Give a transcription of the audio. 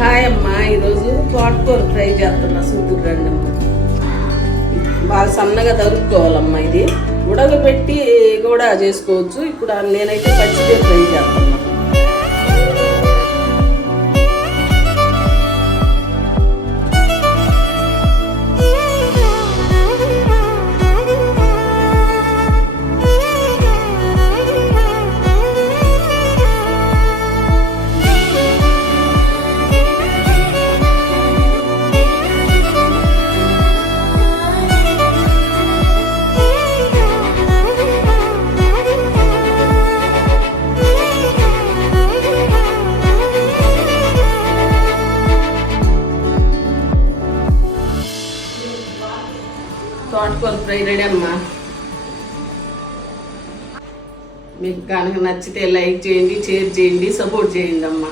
Hi అమ్మా ఈరోజు తోటకూర ఫ్రై చేస్తున్నా. సూదురు రండి బాగా సన్నగా తరుక్కోవాలమ్మా ఇది. ఉడకబెట్టి కూడా చేసుకోవచ్చు. ఇప్పుడు నేనైతే పచ్చిదే ఫ్రై చేస్తున్నా. తోటకూర ఫ్రై రెడీ అమ్మా. మీకు కనుక నచ్చితే లైక్ చేయండి షేర్ చేయండి సపోర్ట్ చేయండి అమ్మా.